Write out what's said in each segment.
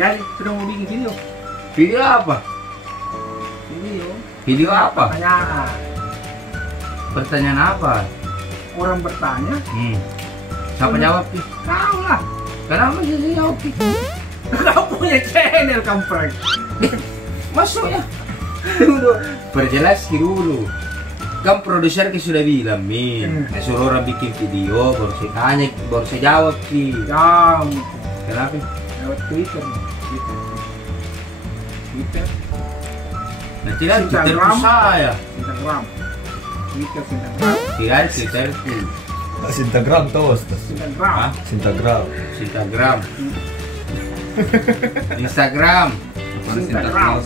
Jadi sudah mau bikin video. Video apa? Video apa? Pertanyaan. Pertanyaan apa? Orang bertanya. Siapa jawab sih? Kau lah. Kenapa sih jawab sih? Kau punya channel kampret. Masuk ya. Dulu perjelas dulu. Kan produser sudah bilang, Min, suruh orang bikin video, baru saya tanya, baru saya jawab sih. Jam. Kenapa? Lewat Twitter. Twitter. Nanti lah Twitter ku saya. Instagram. Instagram. Tidak, Twitter ku. Instagram tos. Instagram. Hah? Instagram. Instagram. Instagram. Instagram.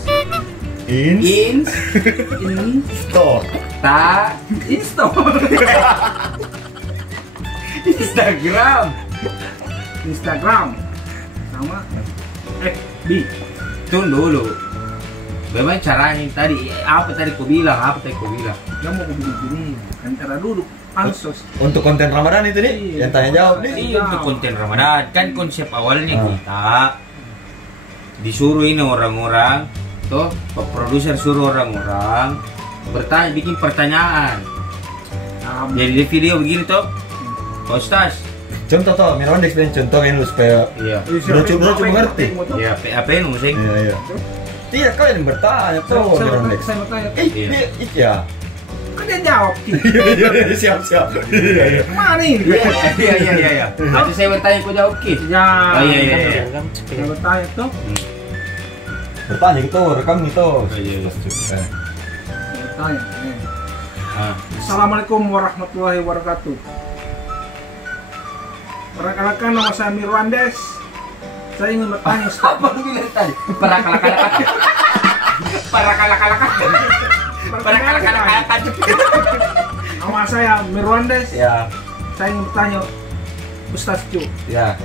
Insta. Instagram. Instagram. Sama FB. Tunggu dulu. Bagaimana caranya tadi? Apa tadi kau bilang? Dia mau bikin gini. Antara dulu pansos. Untuk konten Ramadan itu nih, Iya. yang tanya jawab nih. Iya, untuk konten Ramadan kan konsep awalnya kita disuruh ini orang-orang, tuh produser suruh orang-orang bertanya, bikin pertanyaan. Jadi di video begini tuh, Kostas. Contoh toh, Mirwan explain contohin lu supaya Iya. Bro mengerti. Iya, apa yang musik? Iya. Tidak, kau yang bertanya tuh, Mirwan Dex. Saya mau tanya. Iya. Kan dia jawab. Siap. Mana nih? Iya. Nanti saya bertanya kau jawab Ki. Ya. Oh iya. Saya bertanya tuh. Bertanya gitu, rekam gitu. Iya. Saya bertanya. Assalamualaikum. Assalamualaikum warahmatullahi wabarakatuh. Perkenalkan nama saya Mirwan Des. Saya ingin bertanya, Ustaz. Apa lu bilang tadi? Parakalakalakan. Nama saya Mirwan Des. Ya. Saya ingin bertanya, Ustaz Cu, Ya.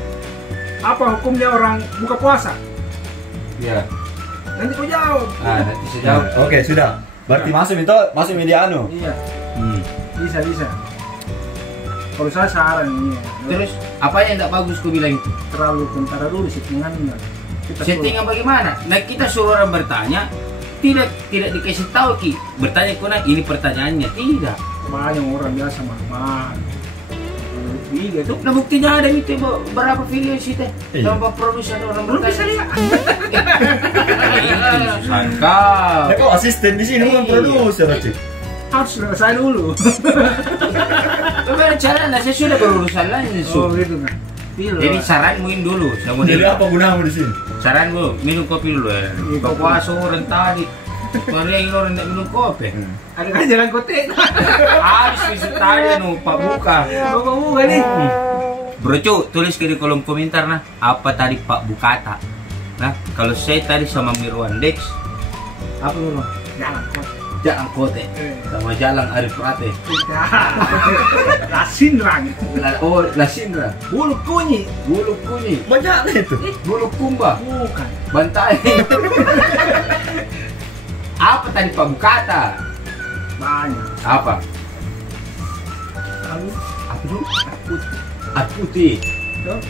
apa hukumnya orang buka puasa? Ya. Nanti kau jawab. Nanti saya jawab. Oke, sudah. Berarti masuk media anu. Iya, bisa. Kalau saya saran ini, Terus apa yang tidak bagus kau bilang itu? terlalu tentara dulu settingannya. Settingan bagaimana? Nah kita suruh orang bertanya, tidak dikasih tahu Ki. Bertanya kau ini pertanyaannya tidak. Banyak orang biasa mahal. Iya tuh. Nah buktinya ada itu berapa video sih teh? Iya. Sama produser orang Belum bisa bertanya. lihat. Itu susah kau. Ya kau asisten di sini bukan Iya. produser, Cik. Harus selesai dulu. Bagaimana caranya? Saya sudah berurusan lain. Oh gitu kan. Jadi saranmu ini dulu. Saya mau Jadi apa gunamu di sini? saranmu minum kopi dulu ya. Kau puasa orang tadi. Kalau yang orang tidak minum kopi. Ada kan jalan kotek. Habis bisa tanya nu Pak Buka. Buka nih. Bro Cu, tulis di kolom komentar nah apa tadi Pak Bukata. Nah kalau saya tadi sama Mirwan Dex apa dulu? Jalan kotek. Jalan Kote sama Jalan Arif Rate. Lasinrang. Oh Lasindra. Bulu kunyi. Bulu Kunyi. Banyak itu. Bulu Kumba. Bukan. Bantai. Apa tadi Pak Bukata? Banyak. Apa? Lalu Apa dulu? takut. Putih. Tuh.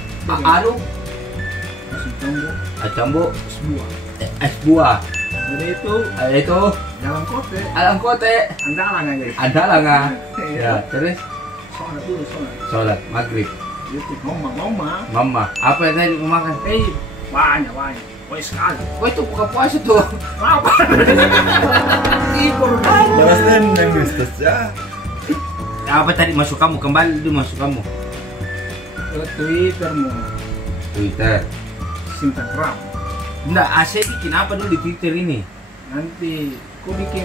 Alu. Masih tombol. Acambo. Sebuah. Es buah. Jadi itu Itu jalan kotek. alam kote. Andalan aja. Ada lah nggak? Iya. Ya terus Sholat dulu sholat. sholat maghrib. Itu ngomong. Mama, apa yang tadi mau makan? Banyak. Banyak sekali. Oh itu buka puasa tuh. Apa? Ibur. Jelas yang bisnis ya. Apa tadi masuk kamu kembali itu masuk kamu? Ke Twitter mau. Twitter. Instagram. Enggak, saya bikin apa dulu di Twitter ini? Nanti aku bikin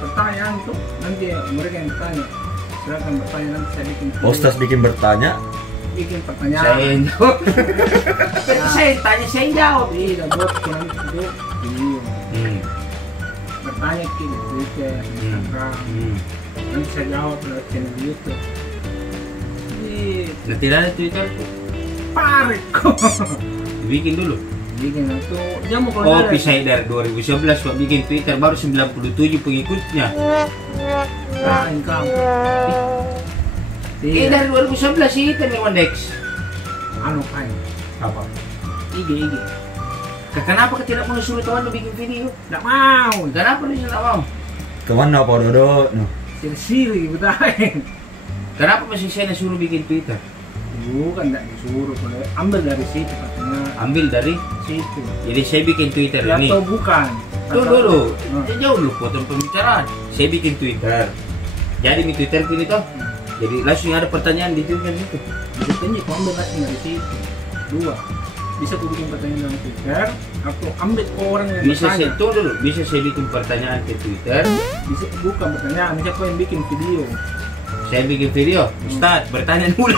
pertanyaan tuh. Nanti mereka yang bertanya. Silakan bertanya nanti saya bikin. Postas bikin bertanya. Bikin Saya pertanyaan. yang jawab. Saya tanya saya jawab. Iya, buat nanti itu video. Bertanya ke di Twitter, Instagram. Nanti saya jawab lewat channel YouTube. Nah, tidak ada Twitter tuh. Parek kok. Bikin dulu. Bikin itu dia mau Kopi saya dari 2011 Pak bikin Twitter baru 97 pengikutnya. Lain kamu. Ini dari 2011 sih itu Mirwan Dex. Anu kain. Apa? IG. Kenapa kau tidak mau suruh teman lu bikin video? Nggak mau. Kenapa lu tidak mau? Kemana Pak Dodo? No. Siri betain. Kenapa masih saya suruh bikin Twitter? Bukan nggak disuruh, boleh ambil dari situ katanya. Ambil dari Situ. jadi saya bikin Twitter Ya ini. atau bukan? Tunggu dulu, Hmm. jauh dulu potong pembicaraan. Saya bikin Twitter. Jadi di Twitter ini toh. Jadi langsung ada pertanyaan di Twitter itu. Biasanya kau ambil langsung dari situ. Dua. Bisa kau bikin pertanyaan dalam Twitter, atau ambil orang yang Bisa saya bertanya. tunggu dulu, bisa saya bikin pertanyaan ke Twitter. Bisa bukan pertanyaan, bisa kau yang bikin video. Saya bikin video, Ustaz bertanya dulu.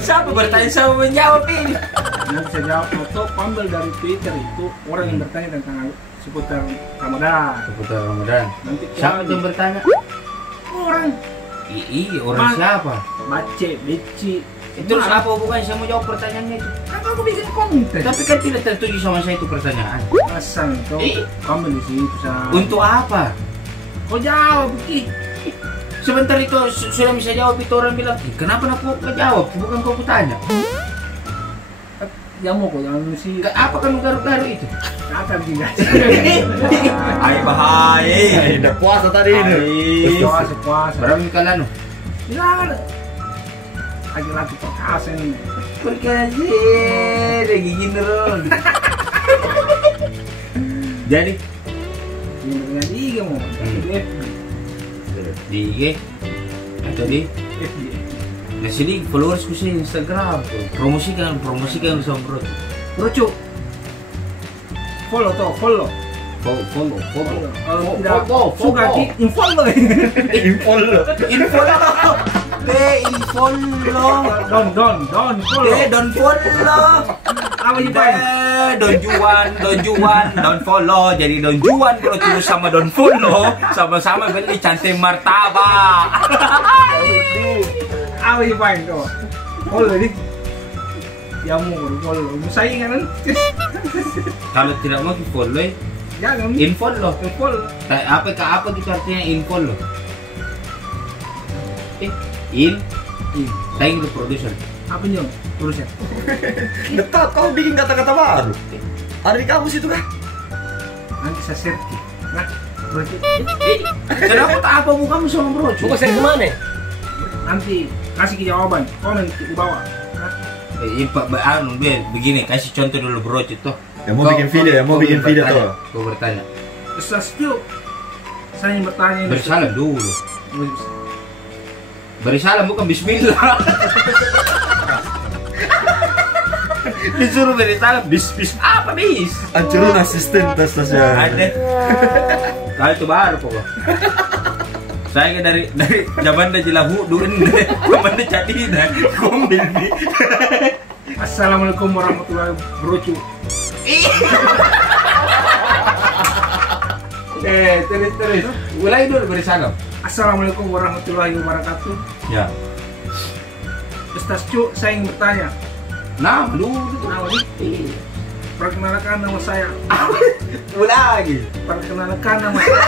Siapa bertanya sama menjawab ini? Nanti saya jawab, atau kau ambil dari Twitter itu orang yang bertanya tentang seputar Ramadan. Seputar Ramadan. Nanti kau Siapa ambil. yang bertanya? Orang Iya, orang siapa? baca, beci. Terus apa hubungannya saya mau jawab pertanyaannya itu? Kan aku bikin konten. Tapi kan tidak tertuju sama saya itu pertanyaan. Asal kau Eh. ambil di situ sah. Untuk apa? Kau jawab, Ki. Sebentar itu sudah bisa jawab itu orang bilang, kenapa aku nggak jawab? Bukan kau tanya. Ya mau kau jangan sih. Apa kan garu-garu itu? Akan juga. Ay bahaya. Udah puasa tadi ini. Puasa. Berapa kalian? Ya, laki-laki perkasa ini. Perkasih, lagi gini dong. Jadi Ini dengan IG mau. Di FB. di IG atau di FB. nah sini followersku sih Instagram tuh. Promosikan sama bro. Lucu. Follow toh, follow. Follow. Kalau tidak suka di unfollow. Info lo. Info lo. Don't follow. Don't follow. Apa sih Pak? Don't follow. Jadi Don Juan kalau terus sama Don follow, sama-sama beli cantik martabak. Apa sih Pak itu? Follow di. Ya mau follow. Saingan kan? Kalau tidak mau di follow, Jangan. info lo. Follow. Apa gitu artinya info lo? Thank you producer. Apa nyong? Terus ya. Dekat kau bikin kata-kata baru. Ada di kamus itu kah? Nanti saya share. Nah, terus Kenapa tak apa bukamu sama bro? Buka saya kemana? nanti kasih jawaban. Komen di bawah. Nah, Begini, kasih contoh dulu bro itu. Yang mau bikin video, tuh. Kau bertanya. Ustaz Tio, saya ingin bertanya ini. Bersalam dulu. Bersalam bukan bismillah. Disuruh bersalam bis apa bis? Hancurun asisten tas-tasnya. Ada. Kalau itu baru pokok. Saya dari zaman dah jelah hudu ini, zaman dah jadi dah kombil ni. Assalamualaikum warahmatullahi wabarakatuh. Terus. Mulai dulu bersalam. Assalamualaikum warahmatullahi wabarakatuh. Ya. Ustaz Tio, saya ingin bertanya. Nah, dulu. Nama ini? Perkenalkan nama saya. Lagi. Perkenalkan nama saya.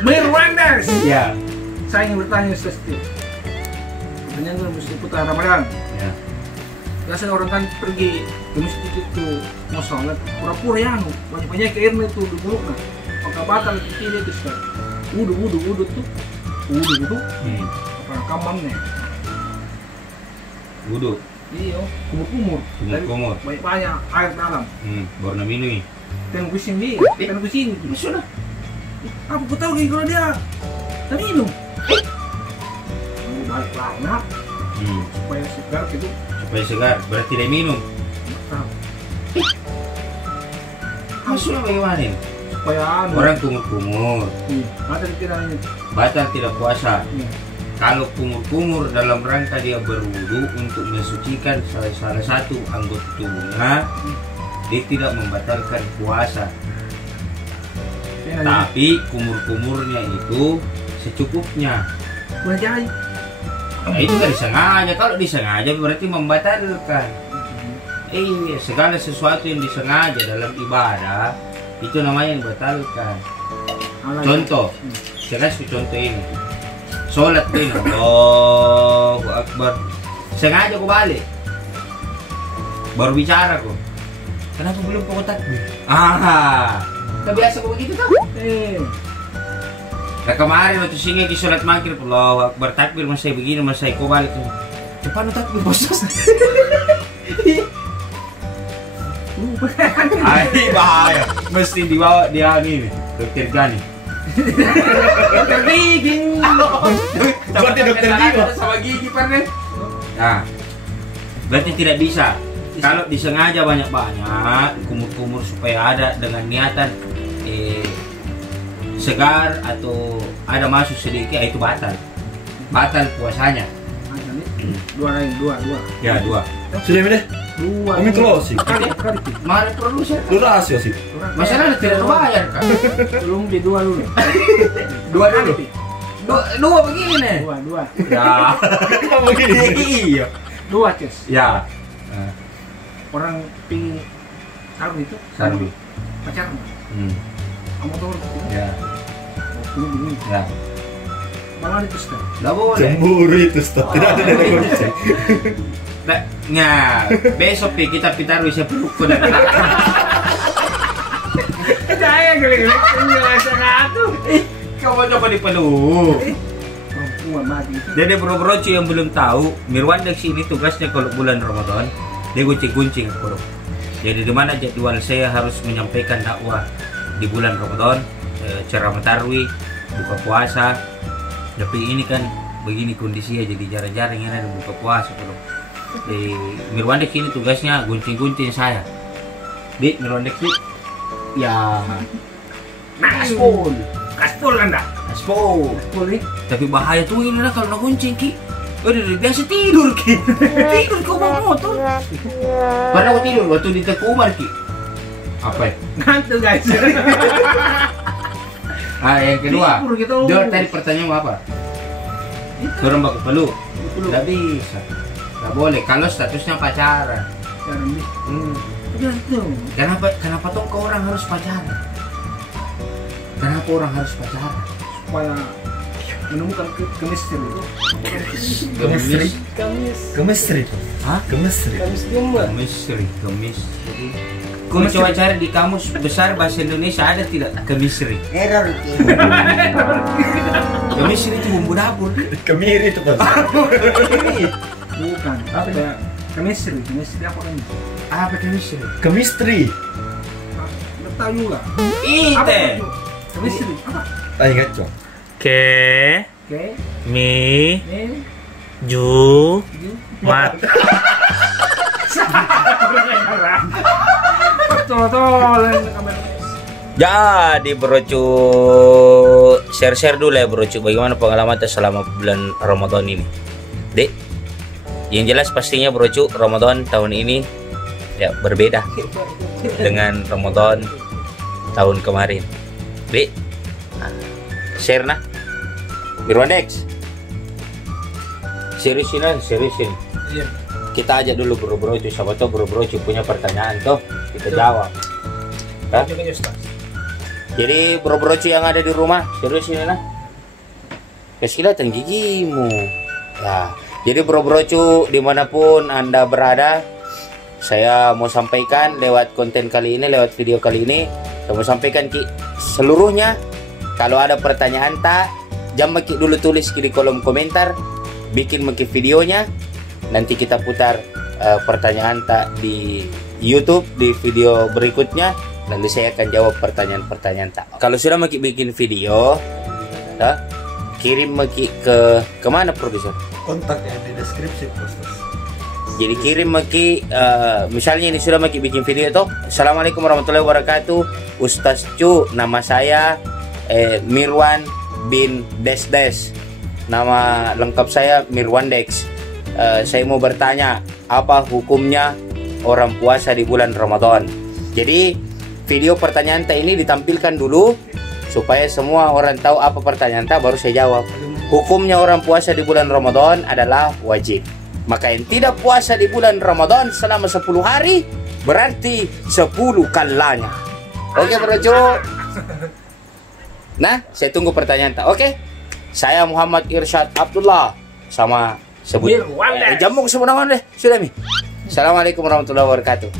Mirwandas. Ya. Saya ingin bertanya Ustaz Tio. Pertanyaan gue mesti putar Ramadan. Ya. Biasanya orang kan pergi ke masjid itu mau sholat, pura-pura ya banyak airnya itu di mulutnya. Maka batal kiri itu Ustaz. Wudu tuh. Wudu. Apa rekamannya? Wudu. Iya, kumur-kumur. Kumur-kumur. Banyak air dalam. Baru minum. Tengok ke sini, tengok ke sini. Sudah. Aku tahu kayak kalau dia tak minum. Mau balik lagi supaya segar gitu. Supaya segar, berarti dia minum. Tahu. Maksudnya bagaimana ini? Supaya Orang kumur-kumur, ada tidak ini. batal tidak puasa. Iya. Kalau kumur-kumur dalam rangka dia berwudu untuk mensucikan salah satu anggota tubuhnya, dia tidak membatalkan puasa. Tapi kumur-kumurnya itu secukupnya. Boleh jadi. Nah, itu kan disengaja. Kalau disengaja berarti membatalkan. Segala sesuatu yang disengaja dalam ibadah itu namanya yang dibatalkan. Contoh, saya kasih contoh ini. Sholat ini, Allahu Akbar. Sengaja aku balik. baru bicara kok. Kenapa belum kau takbir? Ah, kebiasa kok begitu tau? Nah kemarin waktu singa di sholat maghrib, Allah Akbar takbir masih begini, masih kau balik tuh. Cepat takbir bos. Ini bahaya, mesti dibawa dia ini, dokter Gani. Dokter gigi. Seperti dokter gigi. Sama gigi pernah. Nah, berarti tidak bisa. Kalau disengaja banyak-banyak, kumur-kumur supaya ada dengan niatan segar atau ada masuk sedikit, itu batal. Batal puasanya. Dua. Ya, 2. Sudah ini deh. Dua. Kami closing. Mari produser. Durasi sih. Masalahnya tidak bayar kan? Belum di dua dulu. 2 dulu. 2 begini nih. Dua. Ya. Kamu gini. Iya. 2 Ces. Ya. Orang ping sarwi itu. Sarwi. Pacaran. Kamu tahu gitu. Ya. Ini begini. Ya. Malah itu sudah. Enggak boleh. Cemburu itu stop. Tidak ada negosiasi. Nah, besok kita taruh saya peluk ke dan Saya geli-geli penjelasan aku. Kau mau coba dipeluk. Perempuan mati itu. Jadi bro-broci yang belum tahu, Mirwan Dex ini tugasnya kalau bulan Ramadan, dia guncing-guncing bro. Jadi di mana jadwal saya harus menyampaikan dakwah di bulan Ramadan, ceramah tarawih, buka puasa. Tapi ini kan begini kondisinya, jadi jarang-jarang yang ada buka puasa bro. Mirwan Dex ini tugasnya gunting-gunting saya. Mirwan Dex ya. Kaspol Anda. Kaspol nih. Tapi bahaya tuh ini lah kalau nakuncing ki. Udah biasa tidur ki. Tidur kau bawa motor. Pernah aku tidur waktu di Tekumar ki. Apa? Ngantuk guys. Yang kedua. Tidur gitu. Dia tadi pertanyaan apa? Turun baku peluk. Tidak bisa. Tidak boleh kalau statusnya pacaran. Kenapa tuh orang harus pacaran? Kenapa orang harus pacaran? Supaya menemukan chemistry itu. Chemistry. Hah? Chemistry. Chemistry. Kau coba cari di kamus besar bahasa Indonesia ada tidak chemistry? Error. Chemistry itu bumbu dapur. Kemiri itu pas. Bukan. Apa ya? Chemistry apa kan? Apa chemistry? Chemistry. Nggak tahu juga. Ite. Chemistry apa? Tanya ngaco. Oke. Mi Ini. Ju Mat Jadi brocu share dulu ya brocu, bagaimana pengalaman selama bulan Ramadan ini, Dek? Yang jelas pastinya brocu Ramadan tahun ini ya berbeda dengan Ramadan tahun kemarin, Dek. Share nah, Mirwan Dex. Seriusin. Iya. Kita ajak dulu bro-bro itu, siapa tahu bro-bro punya pertanyaan tuh kita jawab. Hah? Jadi bro-bro yang ada di rumah, seriusin lah. Kesilatan gigimu. Nah, jadi bro-bro dimanapun Anda berada, saya mau sampaikan lewat konten kali ini, lewat video kali ini, saya mau sampaikan seluruhnya. Kalau ada pertanyaan tak, jangan dulu tulis di kolom komentar, bikin videonya, nanti kita putar pertanyaan tak di YouTube di video berikutnya, nanti saya akan jawab pertanyaan tak. Kalau sudah bikin video, kirim ke kemana produser? Kontak yang di deskripsi Ustaz. Jadi kirim misalnya ini sudah bikin video tuh. Assalamualaikum warahmatullahi wabarakatuh. Ustaz Cu, nama saya Mirwan bin Des. Nama lengkap saya Mirwan Dex. Saya mau bertanya, apa hukumnya orang puasa di bulan Ramadan? Jadi video pertanyaan ini ditampilkan dulu supaya semua orang tahu apa pertanyaan baru saya jawab. Hukumnya orang puasa di bulan Ramadan adalah wajib. Maka yang tidak puasa di bulan Ramadan selama 10 hari berarti 10 kalanya. Oke bro. Nah, saya tunggu pertanyaan Oke. Saya Muhammad Irsyad Abdullah sama sebut jambung sebenarnya deh. Sudah mi. Assalamualaikum warahmatullahi wabarakatuh.